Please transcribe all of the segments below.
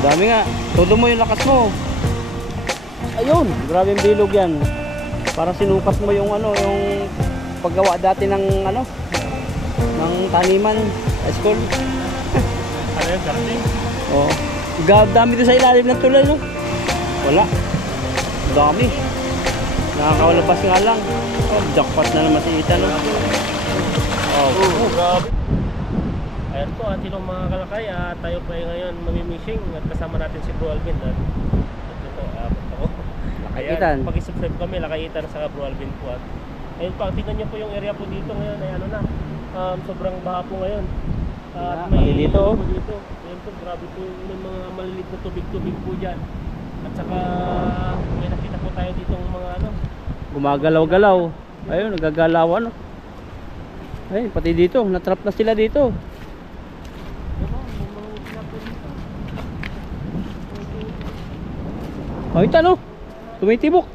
Dami nga. Todo mo yung lakas mo. Ayun, grabe yung bilog yan. Parang sinukat mo yung ano, yung paggawa dati ng ano, ng taniman high school. Ano yung gardening? Oo. Dami doon sa ilalim ng tulay, no? Wala. Dami. Nakakawalabas nga lang. Oh, jackpot na naman si Ethan, no? Oh, grabe. Ayan po, at yung mga kalakay, tayo po ay ngayon mamimishing at kasama natin si Bro Alvin at ito, ako. Lakay-Itan. Pag-subscribe kami, Lakay-Itan sa Bro Alvin po. At ayun po, tingnan nyo po yung area po dito ngayon ay ano na, sobrang baha po ngayon. At may dito, po dito. Ayun po, grabe po yung mga maliliit na tubig-tubig po dyan. At saka may nakita po tayo dito ng mga ano, gumagalaw-galaw. Ayun, nagagalawan, no? Ay, pati dito, natrap na sila dito. Oh, ito no. Tumitibok.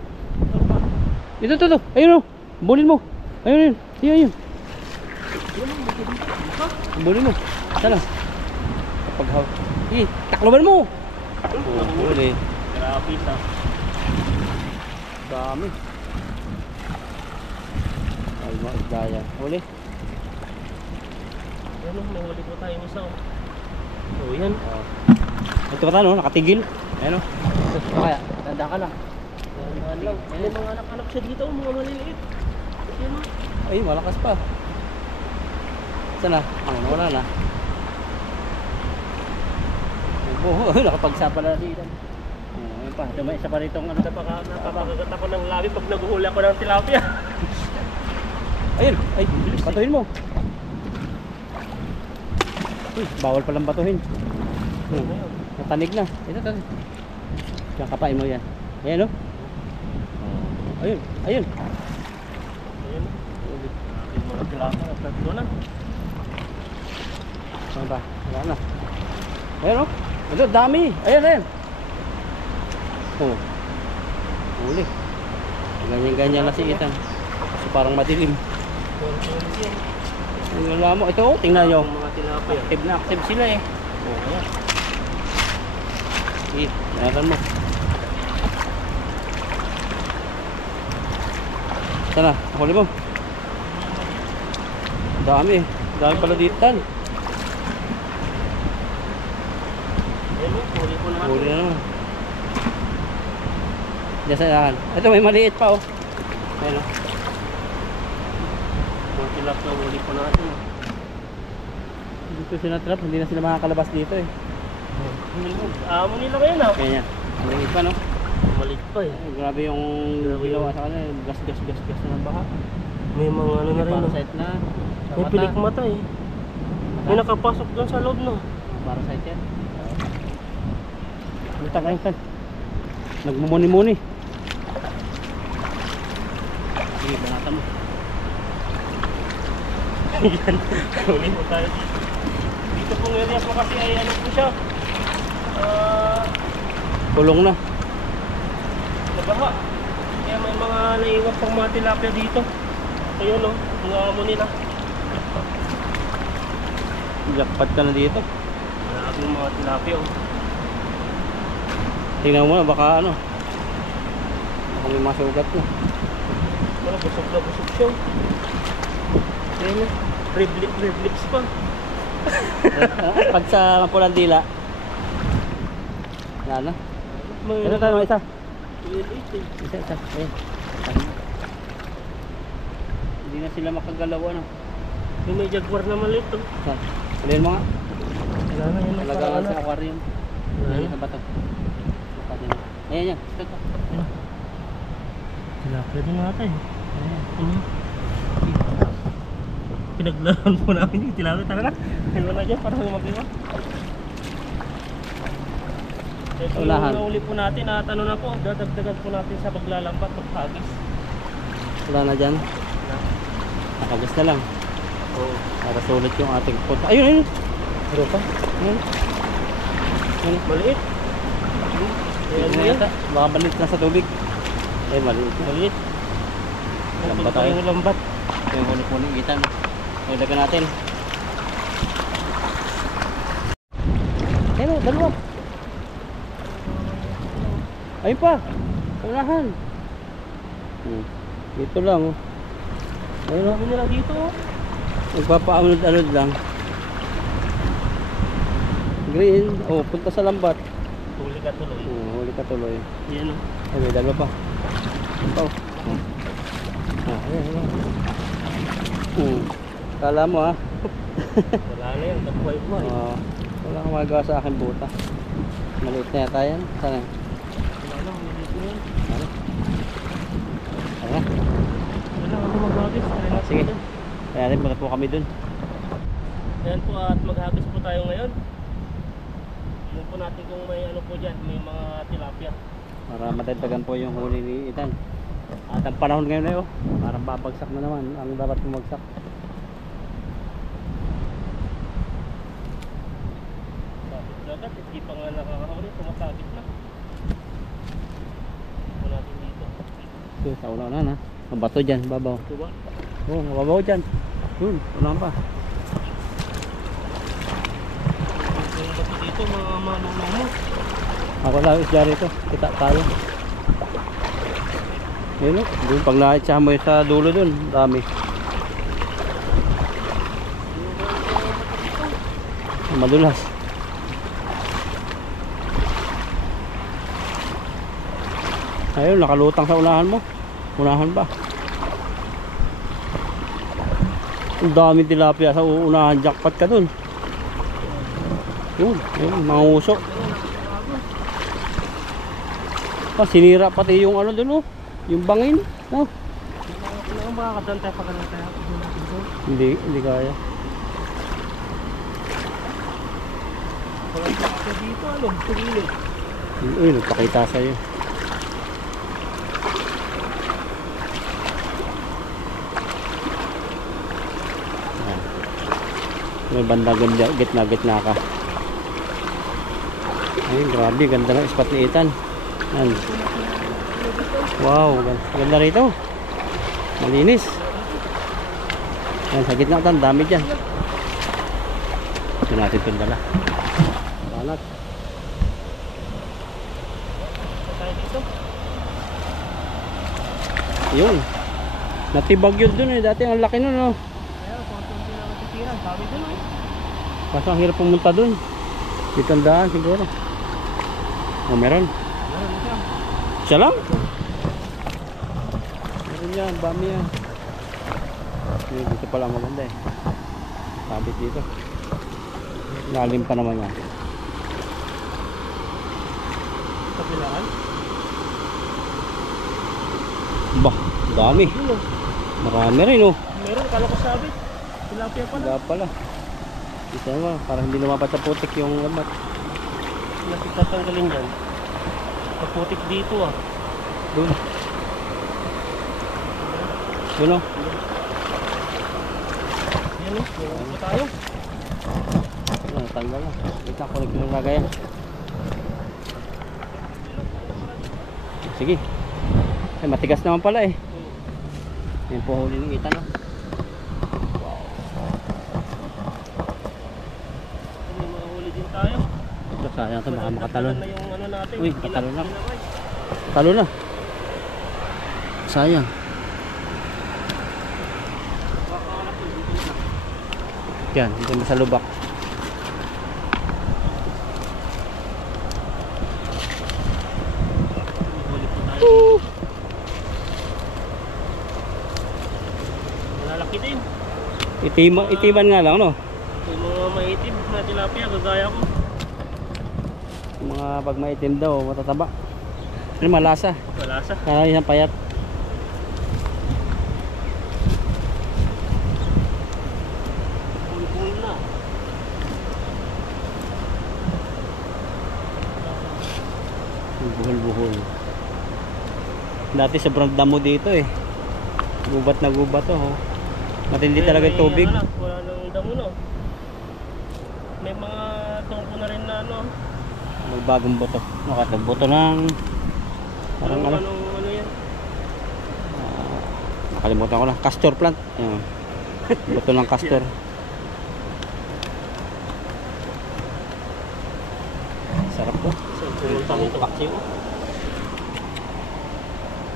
Ito. Ayun oh. Bulin mo. Ayun. Ayun. Bulin mo. Sana. Kapag takloban mo. Huli. grabe sa Dami. Ay, mga isda yan. Huli. Ano, may huli po tayo isa. Oh, yan. Ito pa no, nakatigil. Ayun oh. Kaya, tanda ka na. Yan lang. May mga anak-anak siya dito, mga maliliit. Yan o. Ay, malakas pa. Sana? Ano, wala na. Oh, nakapagsapa na dito. Ayun pa, dumay isa pa rito ang ano. Napakagat ako ng labi pag naguhuli ako ng tilapia. Ayun, ay, batuhin mo. Uy, bawal palang batuhin. Natanig na. Ito. Diyan kapain mo yan. Ayan o. Ayun. Ayun. Mga tilapia na tatlo na. Ano ba? Wala na. Ayan o. Ito, dami. Ayan. Oh. Huli. Ganyan na si Ethan. Kasi parang madilim. Wala mo. Ito, tingnan nyo. Mga tilapia. Active sila eh. Oh, ayan. Sige, meron mo. Sana, huli mo. Dami pala dito. Huli po natin. Huli na naman. Diyan sa ilahan. Ito may maliit pa oh. Ayan oh. Mga tilapia huli po natin. Dito sila trap, hindi na sila makakalabas dito eh. Amo nila kayo na. Kaya yan. Maliit pa no? Malit pa eh. Ay, grabe yung ginawa sa kanila. Gas na ng baha. May mga ano na rin. Parasite na. May pilik mata eh. May nakapasok doon sa loob no. Parasite yan. Ayun. Nagmumuni-muni. Sige, banatan mo. Yan. Huli po tayo dito. Dito pong areas mo kasi ay ano po siya. Kulong na. Nabaha. Kaya may mga naiwas pang mga tilapia dito. Ayun no. Mga amo nila. Jackpot ka na dito. Grabe yung mga tilapia oh. Tingnan mo na, baka ano. Baka may masugat na. Ano, busog na busog siya. Ayun no. Red lips pa. Pag sa pulang dila. Yan na. Ito tayo, isa. Isa. Ayun. Hindi na sila makagalaw ano. Yung may jaguar na maliit oh. Alin mo nga. Wala na yun. Talaga lang sa aquarium. Ayun sa bato. Ayan. Ito. Tilapia din natin. Pinaglaran po namin yung tilapia. Tara na. Kailan na dyan para mag-iwa. Ito yung nauli po natin at ano na po. Dadagdagan po natin sa paglalambat paghagis. Wala na dyan. Nakagas na lang. Oo. Para sulit yung ating punta. Ayun. Meron pa. Ayun. Maliit. Ayan. Baka balit na sa tubig. Ay, maliit. Lambat tayo. Yung lambat. Ito yung huli-huli itan. Ilagyan natin. Ayun, dalawa. Ayun pa. Unahan. Dito lang oh. Ayun oh. Dami nila dito. Nagpapaanod-anod lang. Green. Oh, punta sa lambat. Huli ka tuloy. Huli ka tuloy. Yan o. Ay, may dalawa pa. Ito. Ayan. Kala mo ha. Wala na yan. Tabuhay mo eh. Wala kang magagawa sa akin buta. Maliit na yata yan. Sana. Wala na. Maliit na yan. Tara. Wala ako maghagis. Sige. Kaya rin muna po kami dun. Ayan po at maghagis po tayo ngayon. Tingnan po natin kung may ano po dyan. May mga tilapia. Para madagdagan po yung huli ni Ethan. At ang panahon ngayon ay oh. Parang babagsak na naman. Ang dapat bumagsak. Sabit agad. Hindi pa nga nakakahuli. Sumasabit na. Ito natin dito. Ito, sa una-una na. Ang bato dyan, babaw. Ito ba? Oo, mababaw dyan. Yun, unahan pa. Yung bato dito mga manunong mo. Ako lang isya rito. Kita tayo. Yun o. Doon pag nakitsa mo sa dulo doon. Dami. Madulas. Ayun, nakalutang sa unahan mo. Unahan pa. Ang dami tilapia sa unahan. Jackpot ka doon. Yun, mga usok. Sinira pati yung ano doon oh. Yung bangin. Oh. Kailangan makakadantay pa ka lang tayo. Hindi kaya. Walang tilapia dito ano. Tumilid. Uy, nagpakita sa'yo. May banda gitna ka. Ay, grabe, ganda ng spot ni Ethan. Yan. Wow, ganda rito. Malinis. Yan, sa gitna ka, dami dyan. Ito natin itong dala. Banat. Tayo dito. Yun. Natibag yun dun eh. Dati ang laki nun oh. Kaya, konti lang natitira. Sabi dun eh. Kaso ang hirap pumunta dun. Dito ang daan siguro. Oh, meron. Meron siya. Siya lang? Meron yan, bami yan. Dito pala maganda eh. Sabit dito. Lalim pa naman yan. Kabilaan. Bah, dami. Yun oh. Marami rin oh. Meron, kala ko sabit. Tilapia pala. Wala pala. Isa naman, para hindi lumapat sa putik yung lamat. Tatanggalin dyan. Kaputik dito ah. Doon. Doon oh. Yan oh. Meron pa tayo. Natanggal na. Wait lang, kunig yung lagayan. Sige. Ay, matigas naman pala eh. Yan po huli ng Ethan oh. May mga huli din tayo. Ito sayang ito, baka makatalon. Na yung ano natin. Uy, katalon na. Talo na. Sayang. Yan, dito mo sa lubak. Huli po tayo dito. Malalaki din. Itiman nga lang, no? Yung mga maitim na tilapia, gagaya ko. Yung mga pag maitim daw, matataba. Ano, malasa. Malasa. Kaya isang payat. Pul-pul na. Buhol-buhol. Dati sobrang damo dito eh. Gubat na gubat to. Oh. Matindi talaga yung tubig. Wala nang damo no. May mga tungko na rin na ano. Magbagong buto. Buto ng parang ano. Ano yan? Nakalimutan ko na. Castor plant. Ayan. Buto ng castor. Sarap po. So, pumunta nito. Paksiw.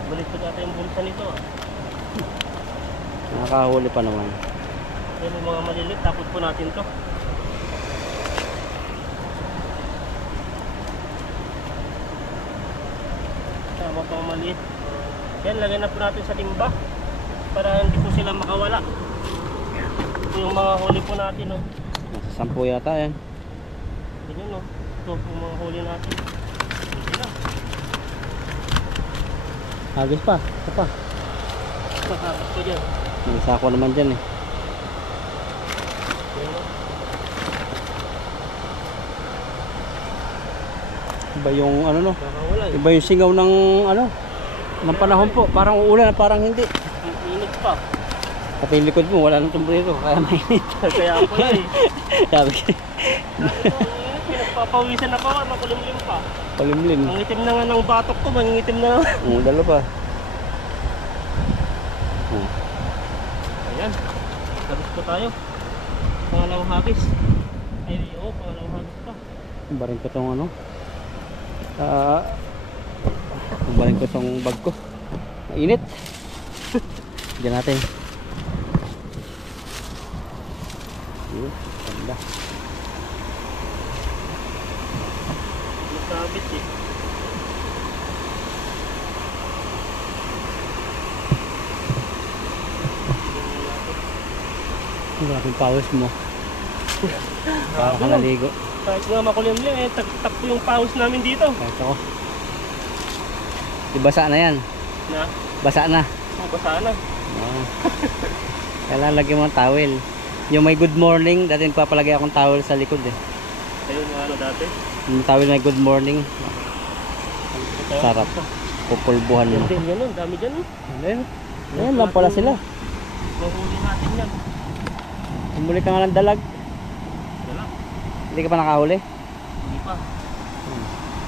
Baliktad ata yung bulsa nito. Nakakahuli pa naman. Yan yung mga malilit. Tapos po natin to. Tama pa maliit. Yan, lagyan na po natin sa timba. Para hindi po sila makawala. Ito yung mga huli po natin. Oh. Nasa 10 yata yan. Ganyan no. Ito po mga huli natin. Hindi na. Hagis pa. Ito pa. Matapos ko dyan. May sako naman dyan eh. Yan, no? Iba yung ano no. Nakawala eh. Iba yung singaw ng ano. Ng panahon po. Parang uulan, parang hindi. Ang init pa. Pati yung likod mo, wala nang sombrero. Kaya mainit. Kaya ako lang eh. Sabi ko. Pinagpapawisan na pa, makulimlim pa. Palimlim. Ang itim na nga ng batok ko, mangingitim na nga. Dalo pa. Ayan, tapos po tayo. Pangalawang hagis. Ay, oo, pangalawang hagis pa. Barin ko tong ano. Barin ko tong bag ko. Mainit. Diyan natin. Yun, ganda. Masabit eh. Maraming pawis mo. Para ka naligo. Kahit nga makulimlim eh, tak po yung pawis namin dito. Kahit ako. Di basa na yan. Na, Basa na. basa na. Oo. Kailangan lagyan mo ng towel. Yung may good morning, dati nagpapalagay akong towel sa likod eh. Ayun yung ano dati. Yung towel na good morning. Ito. Sarap. Pupulbuhan mo. Yan din, ganun, dami dyan eh. Ayun. Ayun lang pala sila. Mahuli natin yan. Humuli ka nga ng dalag. Wala, Hindi ka pa nakahuli. hindi pa.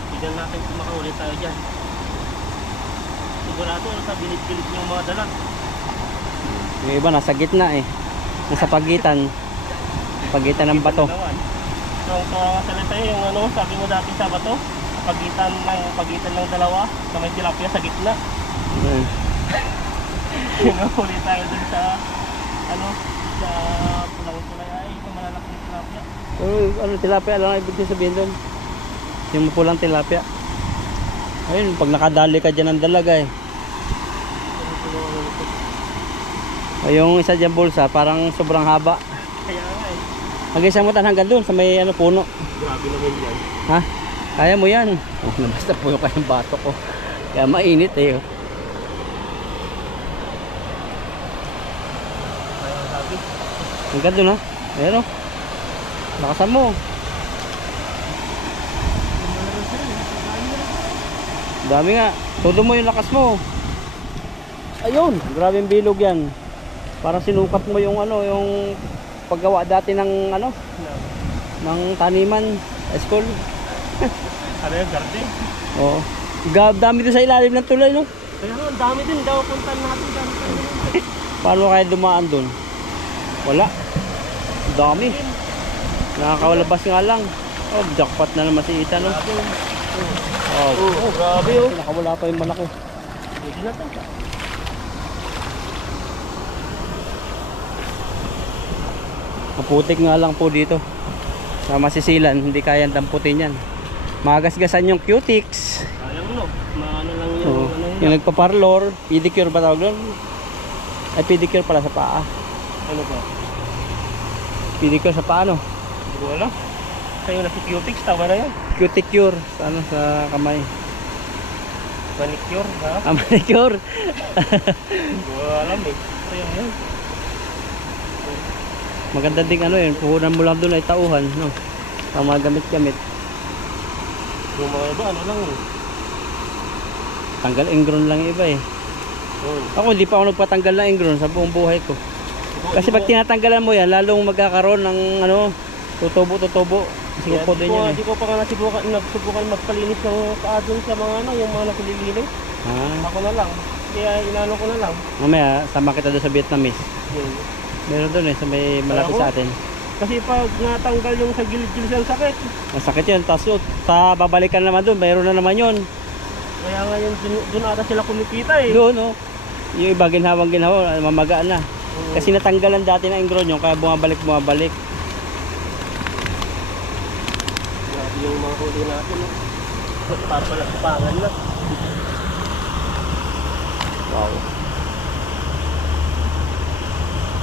Tignan natin kung makahuli tayo dyan. Sigurado sa bilid-bilid yung mga dalag. Yung iba nasa gitna eh. Nasa pagitan. Pagitan ng bato. So, ang salita yung ano, sabi mo dati sa bato, pagitan ng dalawa, na may tilapia sa gitna. Ayun. Yung huli tayo dun sa, ano, sa pulang-pulay ay, yung malalaking tilapia. Ano tilapia lang ang ibig sabihin doon. Yung mapulang tilapia. Ayun, pag nakadali ka dyan ng dalaga eh. Ay, yung isa dyan bulsa, parang sobrang haba. Kaya nga eh. Hanggang mo hanggang doon sa may ano, puno. Grabe naman yan. Ha? Kaya mo yan. Oh, nabasta po yung kayang bato ko. Kaya mainit eh. Oh. Kaya sabi. Hanggang doon ha. Ayan o. Lakasan mo. Dami nga. Todo mo yung lakas mo. Ayun. Grabe yung bilog yan. Parang sinukat mo yung ano, yung paggawa dati ng ano, ng taniman sa school. Ano yung garden? Oo. Dami doon sa ilalim ng tulay no. Kaya nga, ang dami din daw puntan natin. Paano kaya dumaan doon? Wala. Dami. Nakakawalabas nga lang. Oh, jackpot na naman si Ethan no. Grabe. Oh, Grabe oh. nakawala pa yung malaki. Pwede na to. Maputik nga lang po dito. Sa masisilan, hindi kayang damputin yan. Magasgasan yung cutics. Sayang no. Maano lang yung Oo. ano Yung nagpa-parlor, pedicure ba tawag doon? Ay, pedicure pala sa paa. Ano ba? Pedicure sa paa no? Hindi ko alam. Sa'yo na si Cutix, tama na yan. Cuticure sa ano, sa kamay. Manicure, ha? Ah, manicure. Hindi ko alam eh. Sayang yan. Maganda ding ano yun, puhunan mo lang doon ay tauhan, no? Ang mga gamit-gamit. Yung mga iba, ano lang eh. Tanggal ingron lang yung iba eh. Oo. Ako hindi pa ako nagpatanggal ng ingron sa buong buhay ko. Kasi pag tinatanggalan mo yan, lalong magkakaroon ng ano, tutubo-tutubo. Kasi ko din yan eh. Hindi ko pa nga nagsubukan magpalinis ng paa dun sa mga ano, yung mga nakulilinis. Ah, Ako na lang. Kaya inano ko na lang. mamaya, sama kita doon sa Vietnamese. Yun. Meron doon eh, sa may malapit sa atin. Kasi pag natanggal yung sa gilid-gilid ang sakit. Masakit yun, tapos sa babalikan naman doon, mayroon na naman yun. Kaya nga yun, dun ata sila kumikita eh. Doon, oh. Yung iba ginhawang-ginhawa, mamagaan na. Kasi natanggalan dati ng ingron yung kaya bumabalik. Grabe yung mga huli natin. Papalapangan na. Wow.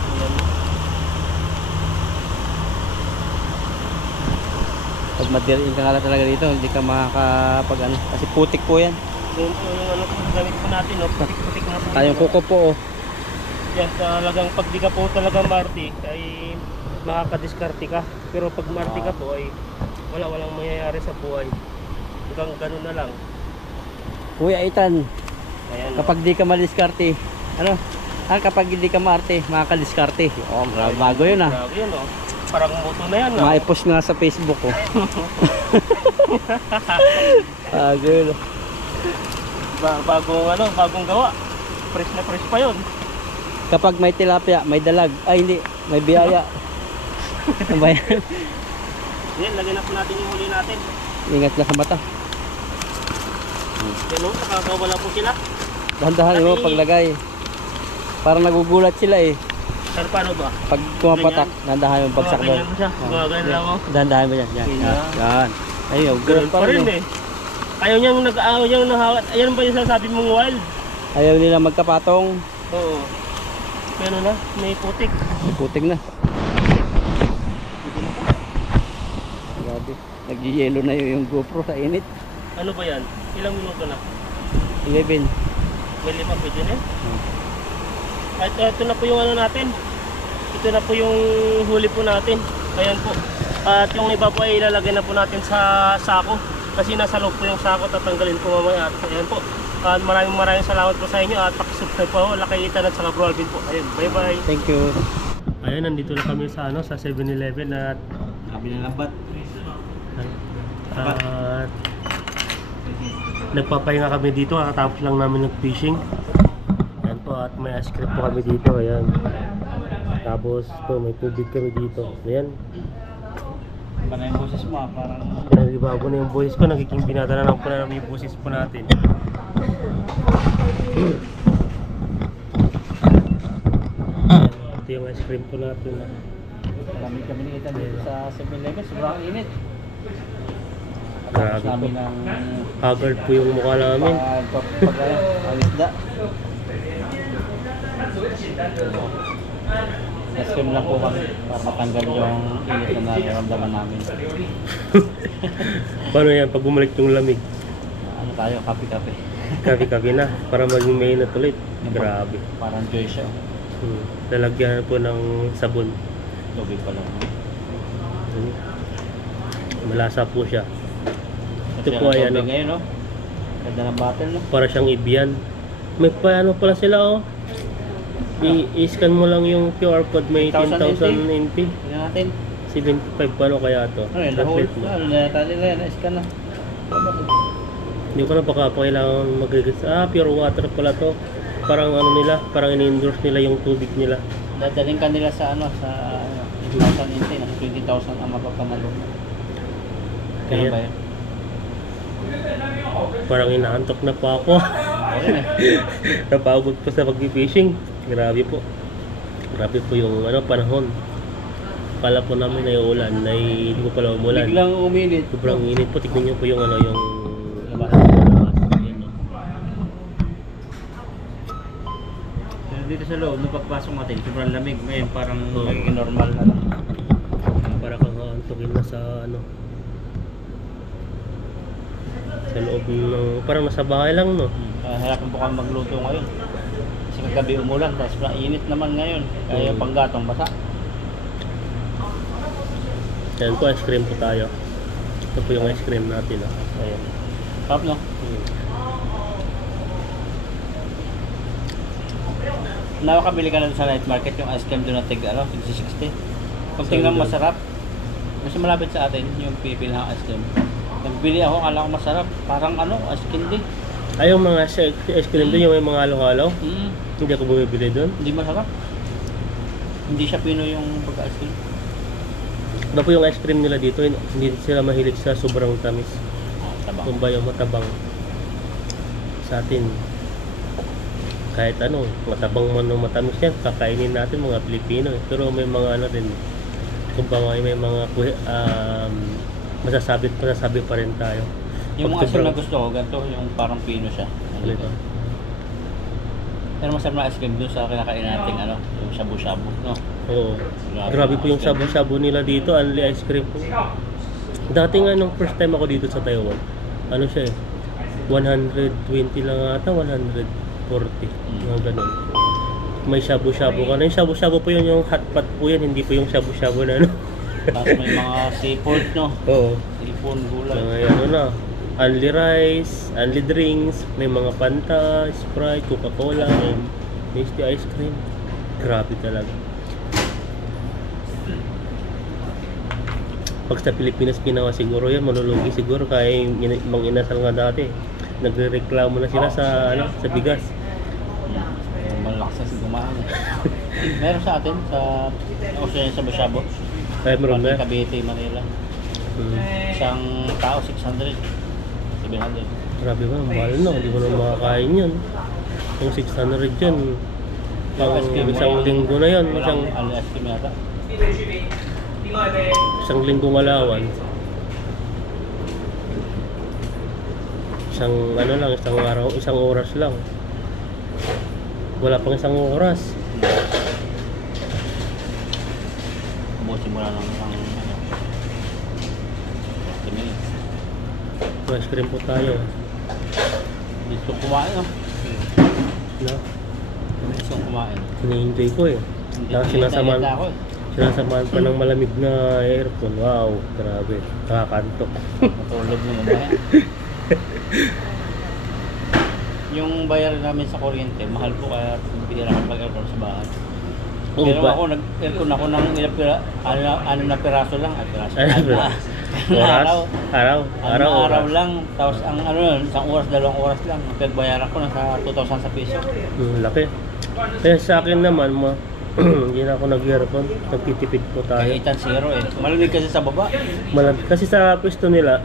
Ayan. Pag matirain ka nga lang talaga dito, hindi ka makakapag ano. Kasi putik po yan. Yun po yung ano po, gamit po natin, no? Putik-putik na po. Tayong kuko po, oh. Yan, talagang pag di ka po talaga marti, ay makakadiskarte ka. Pero pag marti ka po, ay walang mangyayari sa buhay. Hanggang ganun na lang. Kuya Ethan, Ayan, no? kapag di ka madiskarte, ano? Kapag hindi ka maarte, makakadiskarte. Oh, bago yun ah. Grabe yun, no? Parang moto na yan, no? Ma-post nga sa Facebook ko. Bago yun. Bagong gawa. Fresh na fresh pa yun. Kapag may tilapia, may dalag. Ay hindi, may biyaya. Ano ba yan? Yan, lagyan na po natin yung huli natin. Ingat ka sa mata. Yan, no? Nakakawala po sila. Dahan-dahan mo paglagay. Parang nagugulat sila eh. Pero paano ba? Pag kumapatak, dahan-dahan yung bagsak doon. Ganyan mo siya. Ganyan lang ako. Dahan-dahan mo yan. Yan. Yan. Ayun, Ganun pa rin eh. Ayaw niyang nahawat. Ayan ba yung sasabi mong wild? Ayaw nila magkapatong. Oo. Pero na, may putik. Putik na. Grabe. Nag-yellow na yung GoPro sa init. Ano ba yan? Ilang minuto na? 11. May 5 pwede na? Ito na po yung ano natin. Ito na po yung huli po natin. Ayan po. At yung iba po ay ilalagay na po natin sa sako. Kasi nasa loob po yung sako, tatanggalin po mamaya. At ayan po. At maraming salamat po sa inyo. At pakisubscribe po. Laki Ethan at saka Bro Alvin po. Ayun, bye bye. Thank you. Ayan, nandito na kami sa sa 7-Eleven at Binalambat. at nagpapahinga kami dito. Kakatapos lang namin nag-fishing. Ayan po, at may ice cream po kami dito. Ayan. Tapos to, may tubig kami dito. Ayan. Iba na yung boses mo parang... Nagbago na yung boses ko. Nagiging binata na lang po na namin yung boses po natin. Ito yung ice cream po natin. Marami kami nakita dito sa 7-Eleven. Sobrang init. Grabe Tapos namin po. ng Haggard po yung mukha namin. pag-isda. Naskim lang po kami para matanggal yung init na nararamdaman namin. Paano yan pag bumalik yung lamig? Ano tayo, kape-kape. Kapi-kapi na para maging mainit ulit. Grabe. Parang joy siya. Lalagyan po ng sabon. Tubig pa lang. Malasa po siya. Ito Kasi po ay ang ano, tubig ngayon, no? Ganda ng bottle, no? para siyang Evian. May paano pala sila oh. I-scan mo lang yung QR code, may 10,000 NT. Tingnan natin. 75 paano kaya to? Ano yun? Translate mo. Ano na natin nila yan? Scan na. Hindi ko na baka kailangan mag-register. Pure water pala to. Parang ano nila, parang in-endorse nila yung tubig nila. Dadaling ka nila sa ano, sa 10,000 NT, nasa 20,000 ang mapapamalo. Kaya Ayan. ba yun? Parang inaantok na po ako. Ayun eh. Napagod po sa pag-fishing. Grabe po. Grabe po yung ano, panahon. Kala po namin na yung ulan, na hindi ko pala umulan. Biglang uminit. Sobrang init po. Tignan nyo po yung ano, yung Labas. Ayan, no. Pero dito sa loob, nung pagpasok natin, sobrang lamig. Ngayon parang Oo. magiging normal na lang. Para kang antukin na sa ano, sa loob ng, parang nasa bahay lang, no? Harapan po kami magluto ngayon. Kasi kagabi umulan, tapos init naman ngayon. Kaya Mm. panggatong basa. Yan po, ice cream po tayo. Ito po yung ice cream natin, no? Ayun. Sarap, no? Nakakabili ka na sa night market yung ice cream doon na tig 60. Kung tingnan mo masarap, kasi malapit sa atin yung pipili ng ice cream. Nagbili ako, akala ko masarap. Parang ice candy. Ay, yung mga ice cream doon, yung may mga halo-halo. Hindi ako bumibili doon. Hindi masarap. Hindi siya Pinoy yung pagka-ice cream. Iba po yung ice cream nila dito, hindi sila mahilig sa sobrang tamis. Tabang. Kung ba yung matabang. sa atin. Kahit ano, matabang man o matamis yan, kakainin natin mga Pilipino. Pero may mga ano din, kumbaga may mga masasabi pa rin tayo. Yung Pag mga asim na sobrang- gusto ko, ganito, yung parang pino siya. Ano ito? Pero masarap na ice cream doon sa kinakain natin, ano, yung shabu-shabu, no? Oo. Grabe po yung shabu-shabu nila dito, only ice cream po. Dating nung first time ako dito sa Taiwan, ano siya eh, 120 lang ata, 140, mga ganun. May shabu-shabu ka na. Yung shabu-shabu po yun, yung hot pot po yan, hindi po yung shabu-shabu na ano. Tapos may mga seafood, no? Oo. Seafood, gulay. Mga ano na, only rice, only drinks, may mga Fanta, Sprite, Coca-Cola, and tasty ice cream. Grabe talaga. Pag sa Pilipinas ginawa siguro yan, malulugi siguro kaya yung ibang inasal nga dati. Nagre-reklamo na sila sa ano, sa bigas. Malakas na si gumaan. Meron sa atin, sa Ocean sa Basabo. Kaya meron na. Cavite, Manila. Isang tao, 600. 700. Grabe ba, mahal no, hindi ko na makakain yun. Yung 600 yun, pang isang linggo na yun, Alias Kim yata. isang linggong alawan. Isang ano lang, isang araw, isang oras lang. Wala pang isang oras. Busin mo lang ng isang ano, 30 minutes. Ice cream po tayo. Gusto kumain, no? No? Gusto kumain. Ini-enjoy ko eh. Tapos sinasamahan pa ng malamig na aircon. Wow, grabe. Nakakantok. Matulog mo mamaya. Yung bayar namin sa kuryente, mahal po kaya bihira ka mag-aircon sa bahay. Oh, Pero ba? ako, nag-aircon ako ng anim na piraso lang. Ay, piraso. Oras? Araw. lang. Tapos ang ano yun, isang oras, 2 oras lang. Pagbayaran ko nasa 2,000 sa piso. Laki. Kaya sa akin naman, hindi na ako nag-aircon. Nagtitipid po tayo. Kaya itan zero eh. Malamig kasi sa baba. Malamig. Kasi sa pwesto nila,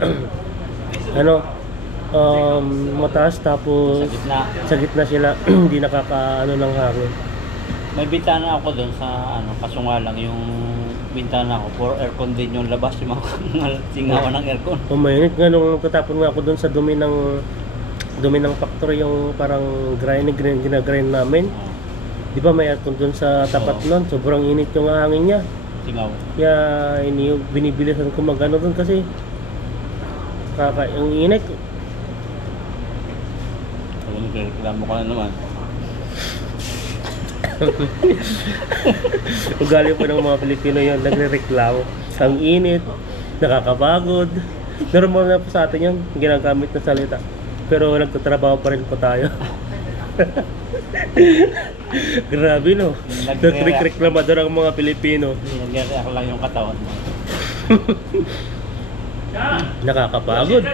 ano, mataas tapos Sa gitna. sa gitna sila, hindi nakakaano ng hangin. May bintana ako doon sa ano, kaso nga lang yung bintana ko for aircon din yung labas, yung mga singawan ng aircon. Umainit nga nung tatapon nga ako doon sa dumi ng factory, yung parang ginagrind namin. Di ba may aircon doon sa tapat nun? Sobrang init yung hangin niya. Singaw. Kaya binibilisan ko magano doon kasi yung init. Kung nagreklamo ka na naman. Ugali po ng mga Pilipino yun, nagre-reklamo. Ang init, nakakapagod. Normal na po sa atin yun, ginagamit na salita. Pero nagtatrabaho pa rin po tayo. Grabe no, nagre-reklamador ang mga Pilipino. Nagre-react lang yung katawan mo. Nakakapagod.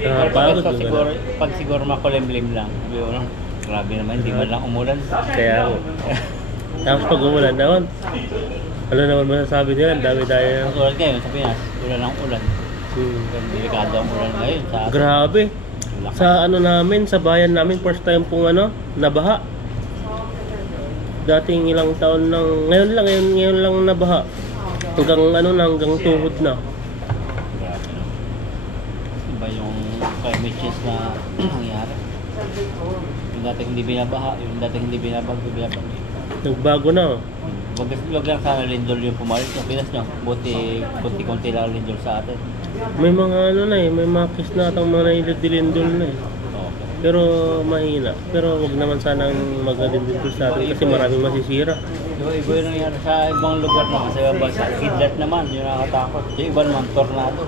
Nakakapagod. Pag siguro makulimlim lang. Sabi ko lang, grabe naman, hindi man lang umulan. Kaya ako. Tapos pag umulan naman, ano naman masasabi nila, ang dami-dami na. Tulad ngayon sa Pinas, ulan ng ulan. Delikado ang ulan ngayon sa atin. Grabe. Lakas. Sa ano namin, sa bayan namin, first time pong nabaha. Dating ilang taon nang, ngayon lang nabaha. Hanggang tuhod na. Grabe, no? Iba yung climate change na nangyari. Yung dating hindi binabaha, yung dating hindi binabag. Nagbago na. Wag lang sana lindol yung pumalit sa Pinas nyo. Buti-konti lang lindol sa atin. May mga may mga kiss na atang mga nailidilindol na eh. Okay. Pero mahina. Pero wag naman sanang mag-alindol sa atin kasi maraming masisira. Iba yung nangyari sa ibang lugar naman, sa ibang bansa. Kidlat naman, yung nakakatakot. Yung iba naman, tornado.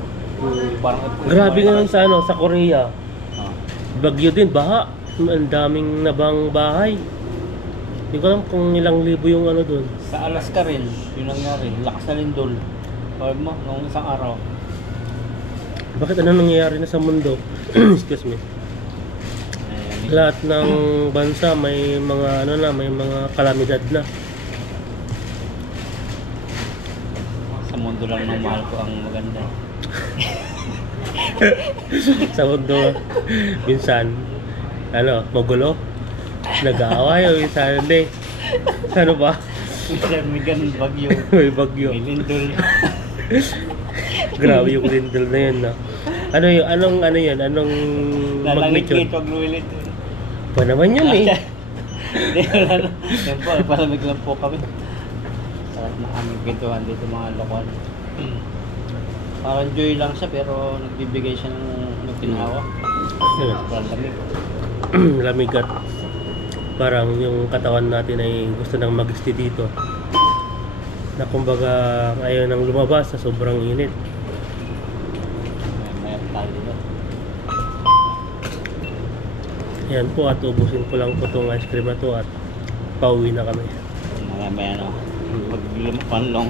Parang, Grabe nga sa sa Korea. Ah. Bagyo din, baha. Ang daming nabang bahay. Hindi ko alam kung ilang libo yung doon. Sa Alaska rin, yung nangyari. Lakas na lindol. Pag mo, nung isang araw. Bakit nangyayari na sa mundo? Excuse me. Lahat ng bansa may mga may mga kalamidad na. Sa mundo lang ng mahal ko ang maganda. Sa mundo minsan Ano, magulo? Nag-aaway o yung Sunday? Ano ba? May ganun bagyo. May bagyo. May lindol. Grabe yung lindol na yun, no? Ano yun? Anong ano yun? Anong magnitude? Lalangit-ngit, wag lumilit. Pa naman yun eh. Hindi, wala na. Yan po, palamig lang po kami. Sarap na aming pintuhan dito mga lokal. Parang joy lang siya pero nagbibigay siya ng nagpinawa. Parang lamig. Lamig at parang yung katawan natin ay gusto nang mag-stay dito. Na kumbaga ayaw nang lumabas sa sobrang init. May tayo dito. Yan po at ubusin ko lang po itong ice cream na to at pauwi na kami. May ano, pag panlong.